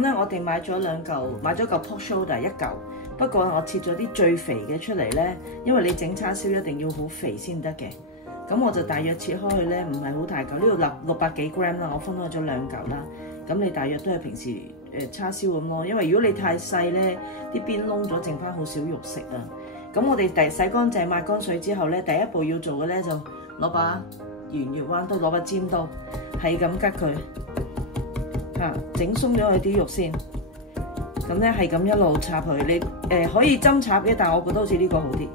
咁咧，我哋買咗嚿 pork shoulder 一嚿，不過我切咗啲最肥嘅出嚟咧，因為你整叉燒一定要好肥先得嘅。咁我就大約切開去咧，唔係好大嚿，呢度600幾 gram 啦，我分開咗2嚿啦。咁你大約都係平時叉燒咁咯，因為如果你太細咧，啲邊燶咗，剩翻好少肉食啊。咁我哋洗乾淨抹乾水之後咧，第一步要做嘅咧就攞把圓月彎刀，攞把尖刀，係咁吉佢嚇，整鬆咗佢啲肉先。咁咧係咁一路插佢，你可以針插嘅，但係我覺得好似呢個好啲。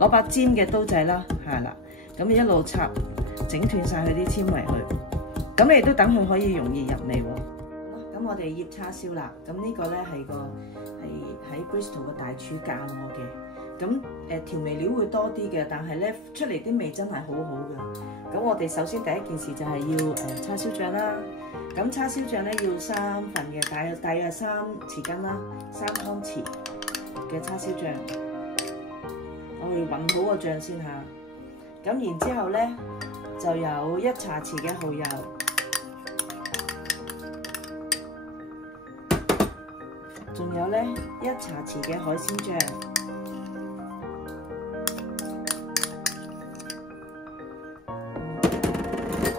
攞把尖嘅刀仔啦，係啦。咁你一路插，整斷晒佢啲纖維去，咁你都等佢可以容易入味喎。咁我哋醃叉燒啦，咁呢個咧係喺 Bristol 嘅大廚教我嘅。咁調味料會多啲嘅，但係咧出嚟啲味真係好好嘅。咁我哋首先第一件事就係要叉燒醬啦。咁叉燒醬咧要3份嘅，大約3匙羹啦，3湯匙嘅叉燒醬。我哋混好個醬先嚇。咁然之後咧，就有1茶匙嘅蠔油，仲有咧1茶匙嘅海鮮醬，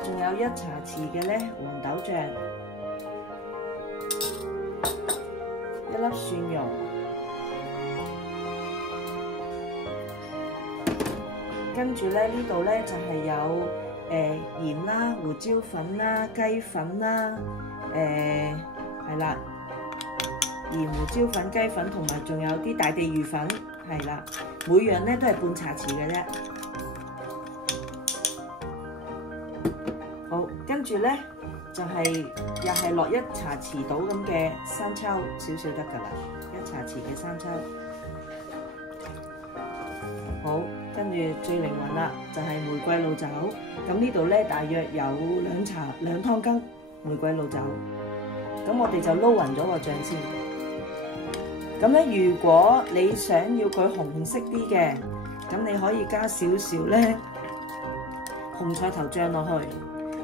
仲有1茶匙嘅咧黃豆醬，1粒蒜蓉。跟住咧，呢度咧就係有鹽啦、胡椒粉啦、雞粉啦，係啦，鹽、胡椒粉、雞粉同埋仲有啲大地魚粉，係啦，每樣咧都係半茶匙嘅啫。好，跟住咧就係又係落1茶匙到咁嘅生抽，少少得㗎啦，1茶匙嘅生抽。好，跟住最靈魂啦，就係玫瑰露酒。咁呢度咧大約有2湯羹玫瑰露酒。咁我哋就撈勻咗個醬先。咁咧，如果你想要佢紅色啲嘅，咁你可以加少少咧紅菜頭醬落去。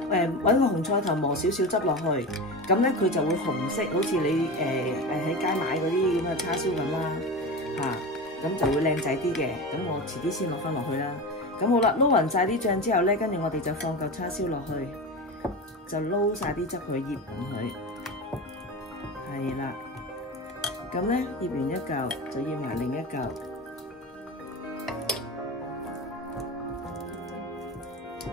揾個紅菜頭磨少少汁落去，咁咧佢就會紅色，好似你喺街買嗰啲咁嘅叉燒咁啦，嚇。咁就會靚仔啲嘅，咁我遲啲先落翻落去啦。咁好啦，撈勻晒啲醬之後咧，跟住我哋就放嚿叉燒落去，就撈晒啲汁去醃勻佢，係啦。咁咧醃完一嚿，就醃埋另一嚿。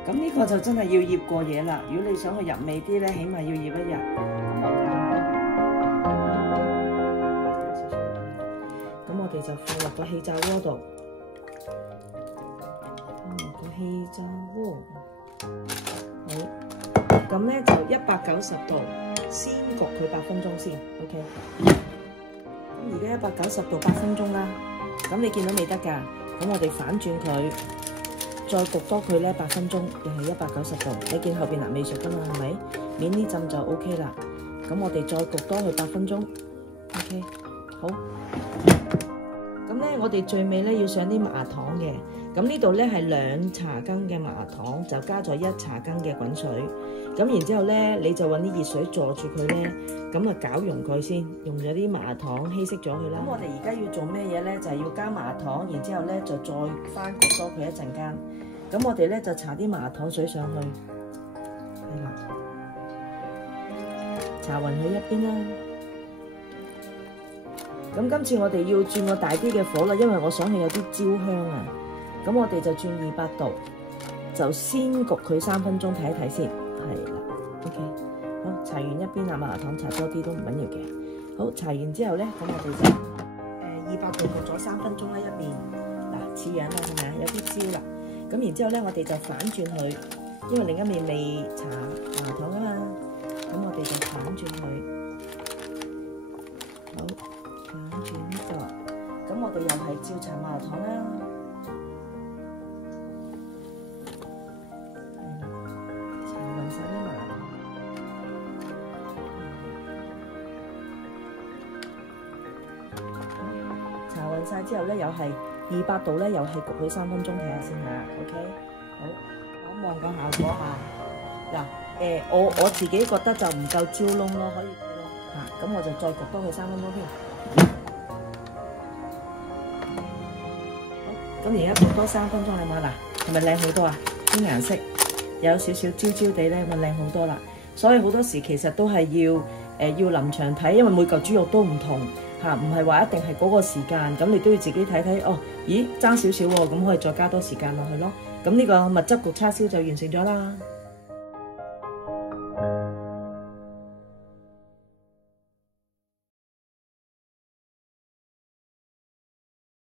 咁呢個就真係要醃過嘢啦。如果你想去入味啲咧，起碼要醃1日。我哋就放落個氣炸鍋度，個氣炸鍋好，咁咧就190度，先焗佢8分鐘先 ，OK。咁而家190度8分鐘啦，咁你見到未得㗎？咁我哋反轉佢，再焗多佢咧8分鐘，又係190度。你見後邊未熟㗎嘛？係咪？面呢浸就 OK 啦。咁我哋再焗多佢8分鐘 ，OK。好。咁咧，我哋最尾咧要上啲麻糖嘅。咁呢度咧係2茶羹嘅麻糖，就加咗1茶羹嘅滾水。咁然之後咧，你就揾啲熱水坐住佢咧，咁啊攪溶佢先，用咗啲麻糖稀釋咗佢啦。咁我哋而家要做咩嘢咧？就係要加麻糖，然之後咧就再翻焗多佢一陣間。咁我哋咧就搽啲麻糖水上去，係啦，搽勻佢一邊啦。咁今次我哋要轉個大啲嘅火啦，因為我想佢有啲焦香啊。咁我哋就轉200度，就先焗佢3分鐘睇一睇先，係啦。OK， 好，搽完一邊啊，麻糖搽多啲都唔緊要嘅。好，搽完之後咧，咁我哋就200度焗咗3分鐘啦一邊，嗱似樣啦，係咪啊？有啲焦啦。咁然之後咧，我哋就反轉佢，因為另一面未搽麻糖啊嘛。咁我哋就反轉佢。好，反轉呢個，咁我哋又係照搽麻糖啦，係啦，搽勻晒啲麻糖，搽勻晒之後咧，又係200度咧，又係焗佢3分鐘睇下先嚇 ，OK， 好，望個效果嚇，嗱，我自己覺得就唔夠焦燶咯，可以。嚇，咁我就再焗多佢3分鐘添。好，咁而家焗多3分鐘你睇嗱，係咪靚好多啊？啲顏色有少少焦焦地咧，咪靚好多啦。所以好多時其實都係要臨場睇，因為每嚿豬肉都唔同嚇，唔係話一定係嗰個時間，咁你都要自己睇睇。哦，咦爭少少喎，咁可以再加多時間落去咯。咁呢個蜜汁焗叉燒就完成咗啦。